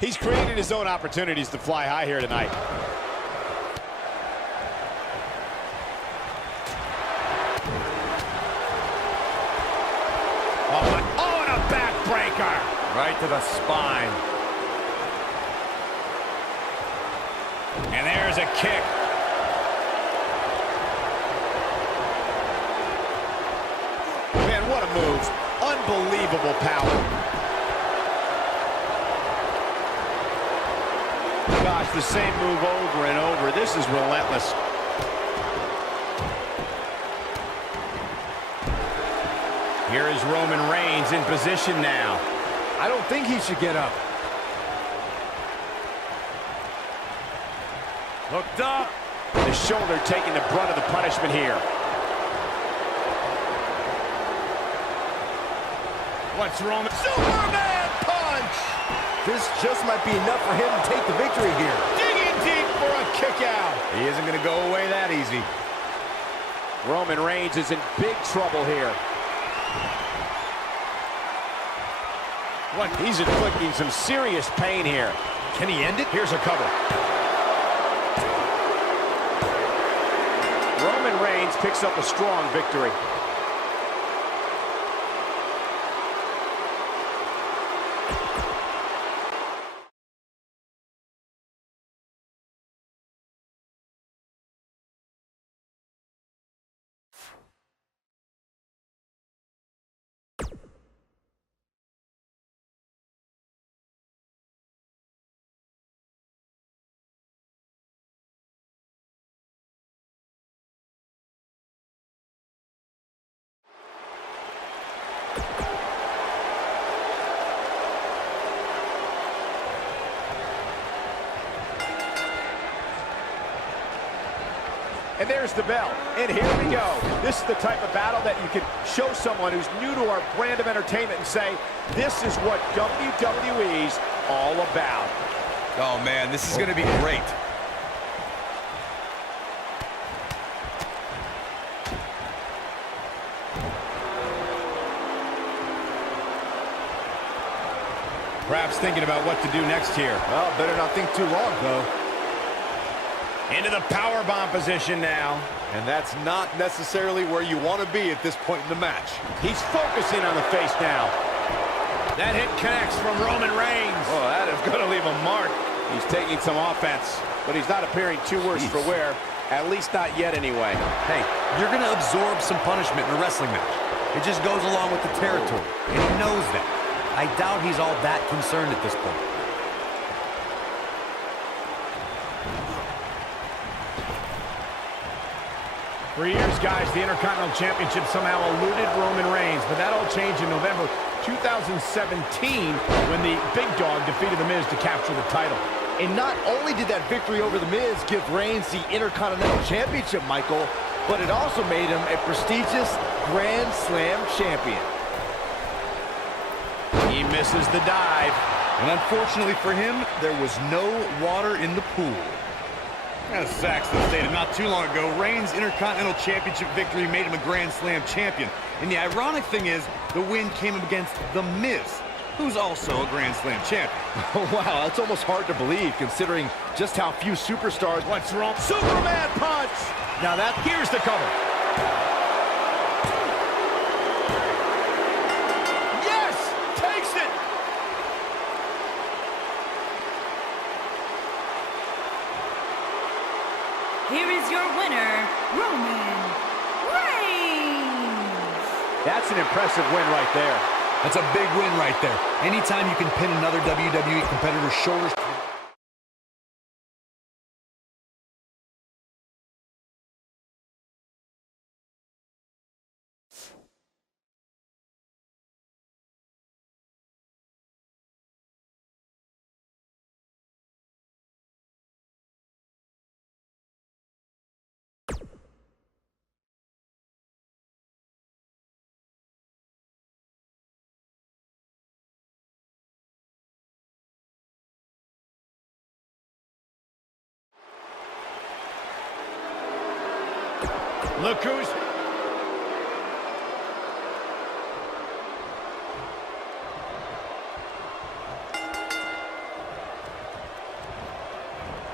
He's created his own opportunities to fly high here tonight. Oh, and a backbreaker. Right to the spine. And there's a kick. Man, what a move. Unbelievable power. Gosh, the same move over and over. This is relentless. Here is Roman Reigns in position now. I don't think he should get up. Hooked up. The shoulder taking the brunt of the punishment here. What's Roman? Superman punch! This just might be enough for him to take the victory here. Digging deep for a kick out. He isn't going to go away that easy. Roman Reigns is in big trouble here. He's inflicting some serious pain here. Can he end it? Here's a cover. Roman Reigns picks up a strong victory. And there's the bell. And here we go. This is the type of battle that you can show someone who's new to our brand of entertainment and say, this is what WWE's all about. Oh, man, this is going to be great. Perhaps thinking about what to do next here. Well, better not think too long, though. Into the powerbomb position now. And that's not necessarily where you want to be at this point in the match. He's focusing on the face now. That hit connects from Roman Reigns. Oh, that is going to leave a mark. He's taking some offense, but he's not appearing too worse for wear. At least not yet, anyway. Hey, you're going to absorb some punishment in a wrestling match. It just goes along with the territory, and he knows that. I doubt he's all that concerned at this point. For years, guys, the Intercontinental Championship somehow eluded Roman Reigns, but that all changed in November 2017 when the Big Dog defeated The Miz to capture the title. And not only did that victory over The Miz give Reigns the Intercontinental Championship, Michael, but it also made him a prestigious Grand Slam champion. He misses the dive. And unfortunately for him, there was no water in the pool. As Saxton stated not too long ago, Reigns' Intercontinental Championship victory made him a Grand Slam champion. And the ironic thing is, the win came against The Miz, who's also a Grand Slam champion. Oh, wow, that's almost hard to believe, considering just how few superstars... What's wrong? Superman punch! Now here's the cover. Yes! Takes it! Here is your winner, Roman Reigns. That's an impressive win right there. That's a big win right there. Anytime you can pin another WWE competitor's shoulders... Look who's...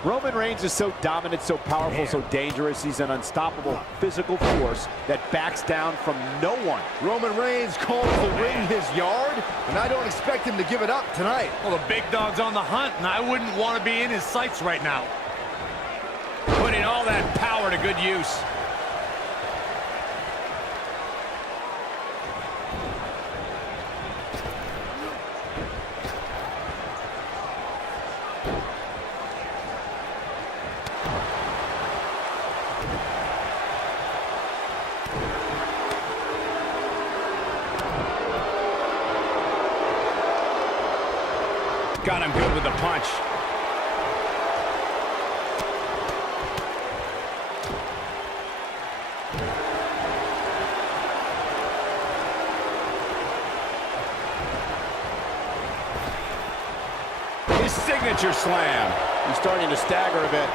Roman Reigns is so dominant, so powerful, so dangerous. He's an unstoppable physical force that backs down from no one. Roman Reigns calls the ring his yard, and I don't expect him to give it up tonight. Well, the big dog's on the hunt, and I wouldn't want to be in his sights right now. Putting all that power to good use. Got him good with the punch. His signature slam. He's starting to stagger a bit.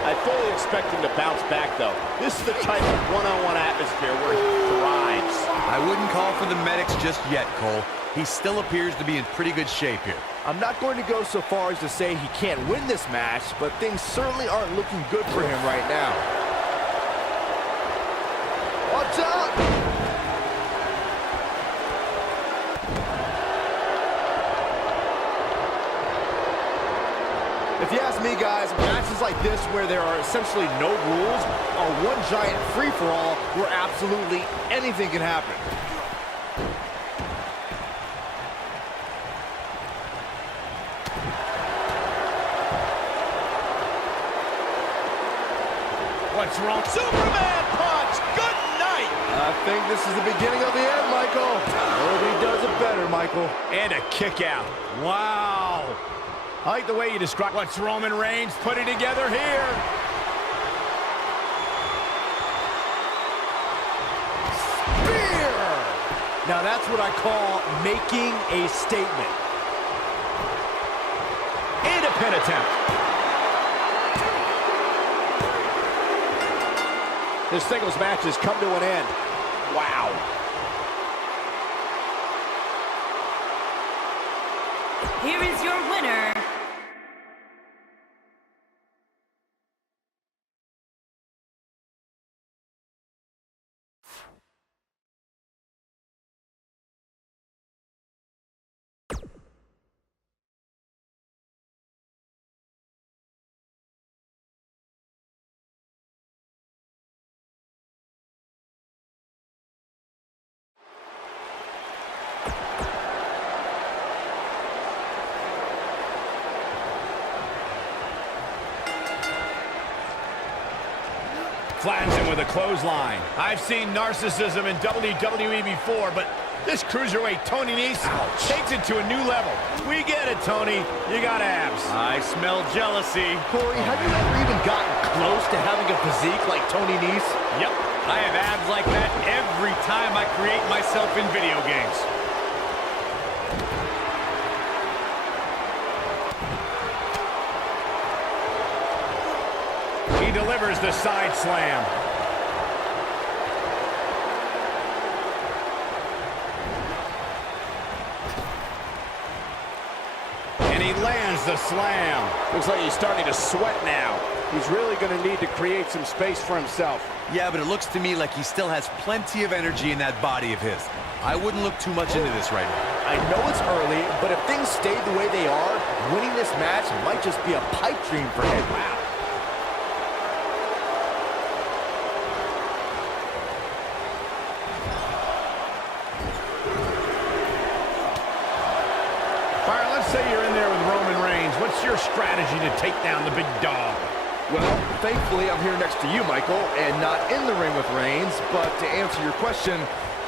I fully expect him to bounce back, though. This is the type of one-on-one atmosphere where he thrives. I wouldn't call for the medics just yet, Cole. He still appears to be in pretty good shape here. I'm not going to go so far as to say he can't win this match, but things certainly aren't looking good for him right now. Watch out! If you ask me, guys, matches like this where there are essentially no rules are one giant free-for-all where absolutely anything can happen. What's wrong? Superman punch! Good night! I think this is the beginning of the end, Michael. Nobody does it better, Michael. And a kick out. Wow. I like the way you describe what's Roman Reigns putting together here. Spear! Now that's what I call making a statement. And a pin attempt. This singles match has come to an end. Wow. Here is your winner, Flattens him with a clothesline. I've seen narcissism in WWE before, but this cruiserweight Tony Nese takes it to a new level. We get it, Tony. You got abs. I smell jealousy. Corey, have you ever even gotten close to having a physique like Tony Nese? Yep, I have abs like that every time I create myself in video games. He delivers the side slam. And he lands the slam. Looks like he's starting to sweat now. He's really going to need to create some space for himself. Yeah, but it looks to me like he still has plenty of energy in that body of his. I wouldn't look too much into this right now. I know it's early, but if things stay the way they are, winning this match might just be a pipe dream for him. Wow. Byron, let's say you're in there with Roman Reigns. What's your strategy to take down the big dog? Well, thankfully, I'm here next to you, Michael, and not in the ring with Reigns, but to answer your question,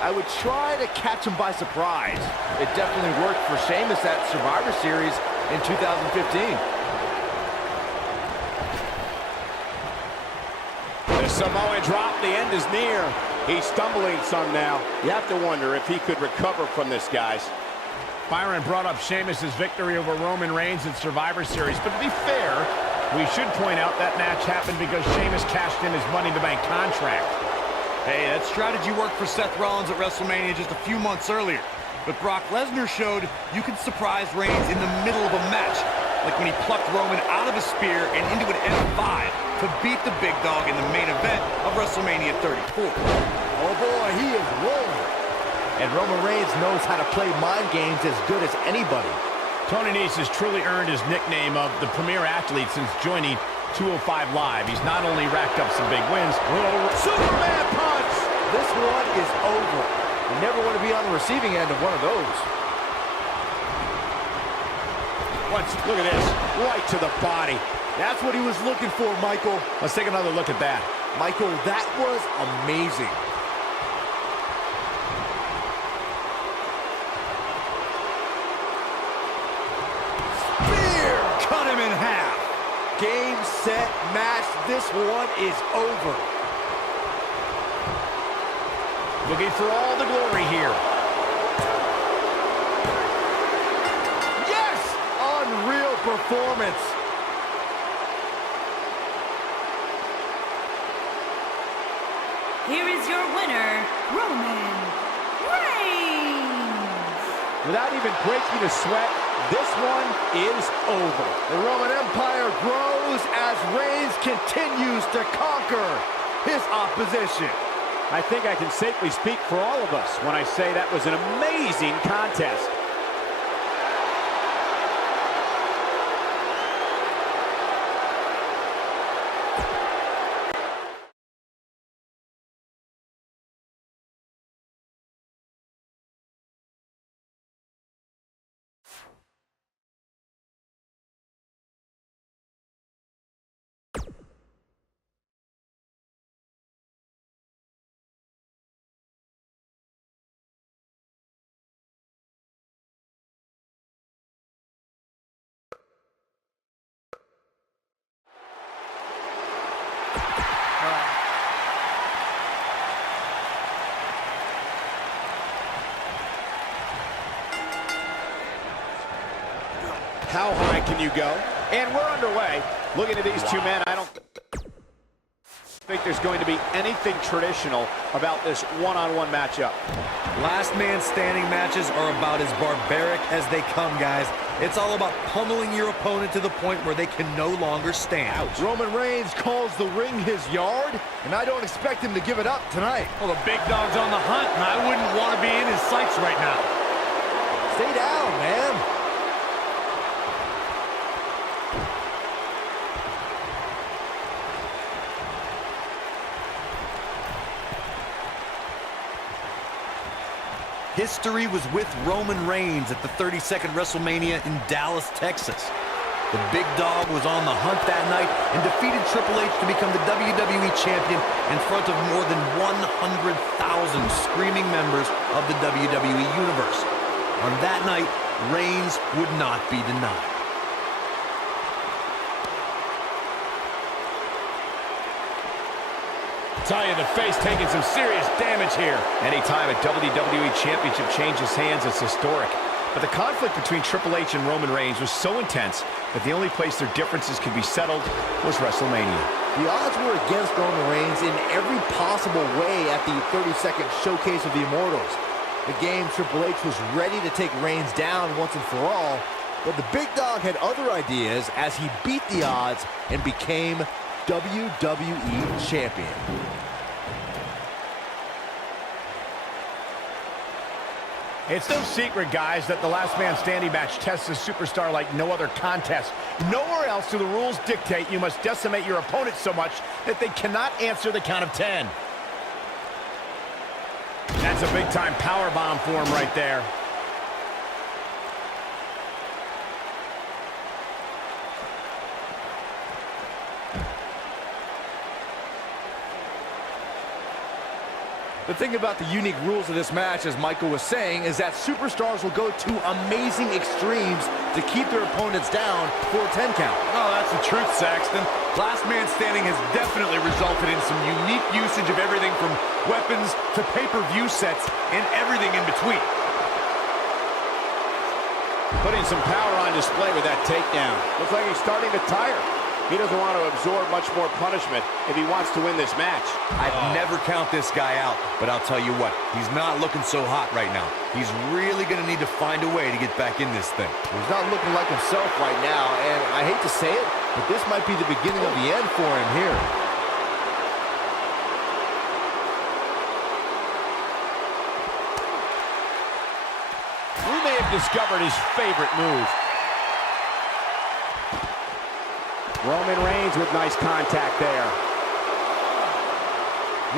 I would try to catch him by surprise. It definitely worked for Sheamus at Survivor Series in 2015. The Samoan drop, the end is near. He's stumbling some now. You have to wonder if he could recover from this, guys. Byron brought up Sheamus' victory over Roman Reigns in Survivor Series, but to be fair, we should point out that match happened because Sheamus cashed in his Money in the Bank contract. Hey, that strategy worked for Seth Rollins at WrestleMania just a few months earlier. But Brock Lesnar showed you can surprise Reigns in the middle of a match. like when he plucked Roman out of a spear and into an F5 to beat the big dog in the main event of WrestleMania 34. Oh boy, he is rolling. And Roman Reigns knows how to play mind games as good as anybody. Tony Nese has truly earned his nickname of the premier athlete since joining 205 Live. He's not only racked up some big wins. Superman punch! This one is over. You never want to be on the receiving end of one of those. Look at this, right to the body. That's what he was looking for, Michael. Let's take another look at that. Michael, that was amazing. Spear! Cut him in half. Game, set, match. This one is over. Looking for all the glory here. Yes! Unreal performance. Here is your winner, Roman Reigns. Without even breaking a sweat, this one is over. The Roman Empire grows as Reigns continues to conquer his opposition. I think I can safely speak for all of us when I say that was an amazing contest. How high can you go? And we're underway. Looking at these two men, I don't think there's going to be anything traditional about this one-on-one matchup. Last man standing matches are about as barbaric as they come, guys. It's all about pummeling your opponent to the point where they can no longer stand. Roman Reigns calls the ring his yard, and I don't expect him to give it up tonight. Well, the big dog's on the hunt, and I wouldn't want to be in his sights right now. Stay down, man. History was with Roman Reigns at the 32nd WrestleMania in Dallas, Texas. The big dog was on the hunt that night and defeated Triple H to become the WWE Champion in front of more than 100,000 screaming members of the WWE Universe. On that night, Reigns would not be denied. Tell you, the face taking some serious damage here. Anytime a WWE Championship changes hands, it's historic. But the conflict between Triple H and Roman Reigns was so intense that the only place their differences could be settled was WrestleMania. The odds were against Roman Reigns in every possible way at the 32nd Showcase of the Immortals. The game, Triple H was ready to take Reigns down once and for all, but the big dog had other ideas as he beat the odds and became WWE Champion. It's no secret, guys, that the last man standing match tests a superstar like no other contest. Nowhere else do the rules dictate you must decimate your opponent so much that they cannot answer the count of 10. That's a big-time powerbomb for him right there. The thing about the unique rules of this match, as Michael was saying, is that superstars will go to amazing extremes to keep their opponents down for a 10 count. Oh, that's the truth, Saxton. Last man standing has definitely resulted in some unique usage of everything from weapons to pay-per-view sets and everything in between. Putting some power on display with that takedown. Looks like he's starting to tire. He doesn't want to absorb much more punishment if he wants to win this match. I'd never count this guy out, but I'll tell you what, he's not looking so hot right now. He's really going to need to find a way to get back in this thing. He's not looking like himself right now, and I hate to say it, but this might be the beginning of the end for him here. We may have discovered his favorite move. Roman Reigns with nice contact there.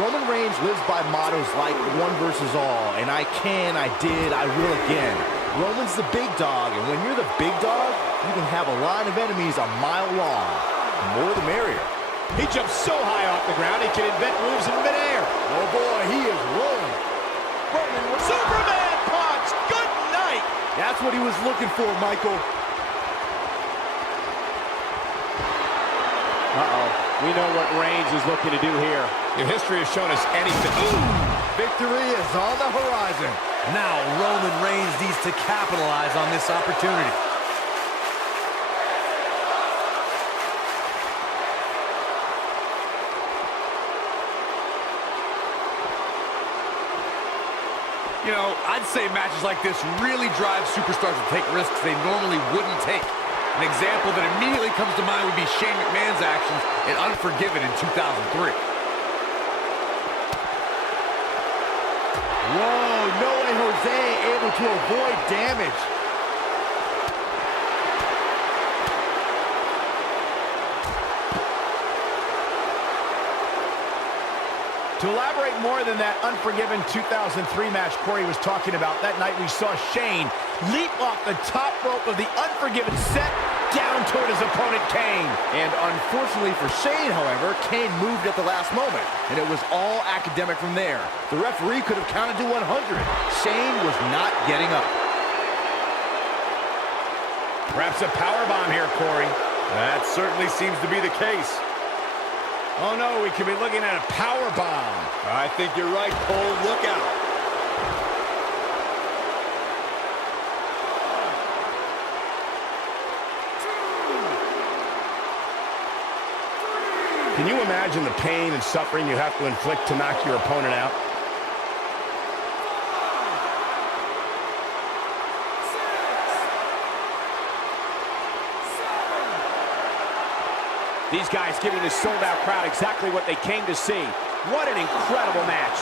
Roman Reigns lives by mottos like one versus all, and I can, I did, I will again. Roman's the big dog, and when you're the big dog, you can have a line of enemies a mile long. The more the merrier. He jumps so high off the ground, he can invent moves in midair. Oh boy, he is rolling. Superman punch! Good night! That's what he was looking for, Michael. We know what Reigns is looking to do here. If history has shown us anything. Ooh! Victory is on the horizon. Now Roman Reigns needs to capitalize on this opportunity. You know, I'd say matches like this really drive superstars to take risks they normally wouldn't take. An example that immediately comes to mind would be Shane McMahon's actions in Unforgiven in 2003. Whoa, no way Jose able to avoid damage. To elaborate more than that Unforgiven 2003 match Corey was talking about, that night we saw Shane leap off the top rope of the Unforgiven set down toward his opponent, Kane. And unfortunately for Shane, however, Kane moved at the last moment, and it was all academic from there. The referee could have counted to 100. Shane was not getting up. Perhaps a powerbomb here, Corey. That certainly seems to be the case. Oh no, we could be looking at a powerbomb. I think you're right, Cole. Look out. Can you imagine the pain and suffering you have to inflict to knock your opponent out? These guys giving this sold-out crowd exactly what they came to see. What an incredible match.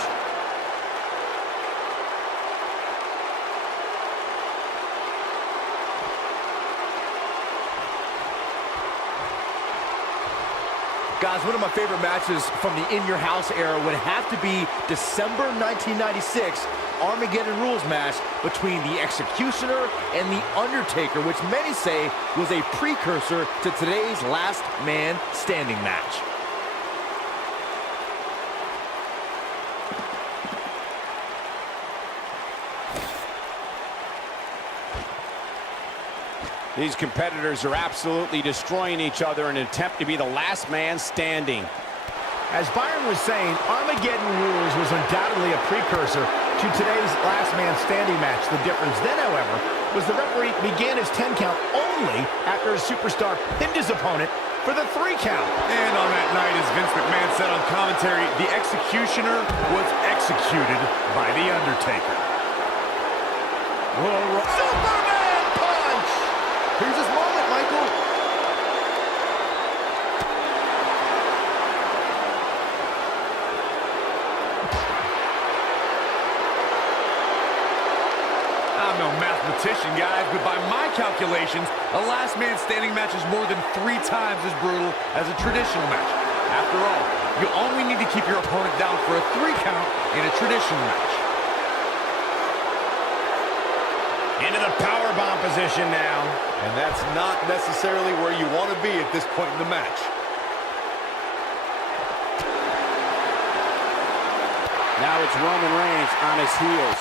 Guys, one of my favorite matches from the In Your House era would have to be December 1996 Armageddon Rules match between the Executioner and the Undertaker, which many say was a precursor to today's Last Man Standing match. These competitors are absolutely destroying each other in an attempt to be the last man standing. As Byron was saying, Armageddon Rules was undoubtedly a precursor to today's Last Man Standing match. The difference then, however, was the referee began his 10 count only after his superstar pinned his opponent for the 3 count. And on that night, as Vince McMahon said on commentary, the Executioner was executed by the Undertaker. Superman punch! Here's his moment, Michael. I'm no mathematician, guys, but by my calculations, a Last Man Standing match is more than 3 times as brutal as a traditional match. After all, you only need to keep your opponent down for a 3 count in a traditional match. Into the powerbomb position now. And that's not necessarily where you want to be at this point in the match. Now it's Roman Reigns on his heels.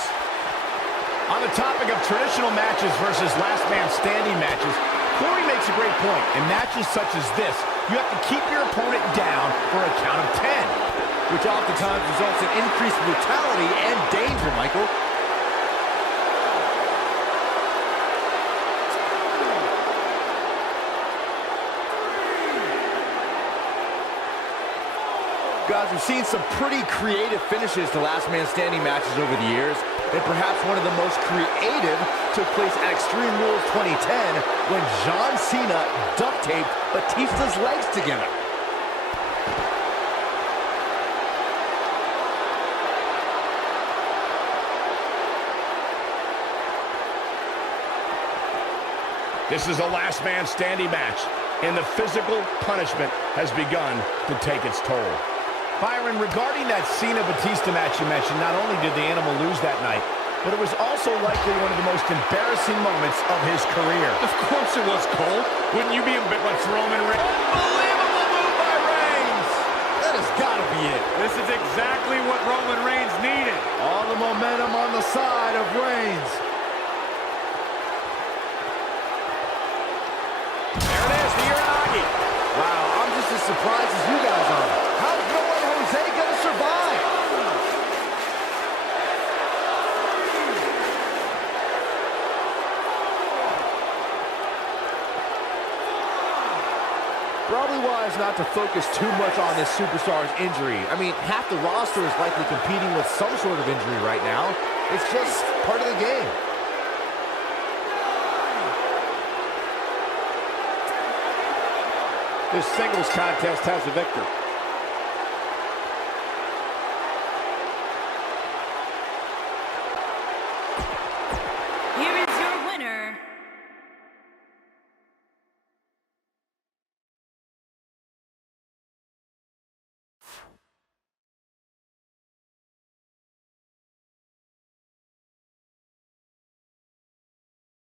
On the topic of traditional matches versus last man standing matches, Corey makes a great point. In matches such as this, you have to keep your opponent down for a count of 10. Which oftentimes results in increased brutality and danger, Michael. Guys, we've seen some pretty creative finishes to last man standing matches over the years, and perhaps one of the most creative took place at Extreme Rules 2010 when John Cena duct taped Batista's legs together. This is a last man standing match, and the physical punishment has begun to take its toll. Byron, regarding that Cena-Batista match you mentioned, not only did the Animal lose that night, but it was also likely one of the most embarrassing moments of his career. Of course it was, Cole. Wouldn't you be a bit much Roman Reigns? Unbelievable move by Reigns! That has got to be it. This is exactly what Roman Reigns needed. All the momentum on the side of Reigns. There it is, the Uranagi. Wow, I'm just as surprised as you guys are. How's no one Jose gonna survive? Probably wise not to focus too much on this superstar's injury. I mean, half the roster is likely competing with some sort of injury right now. It's just part of the game. This singles contest has a victor.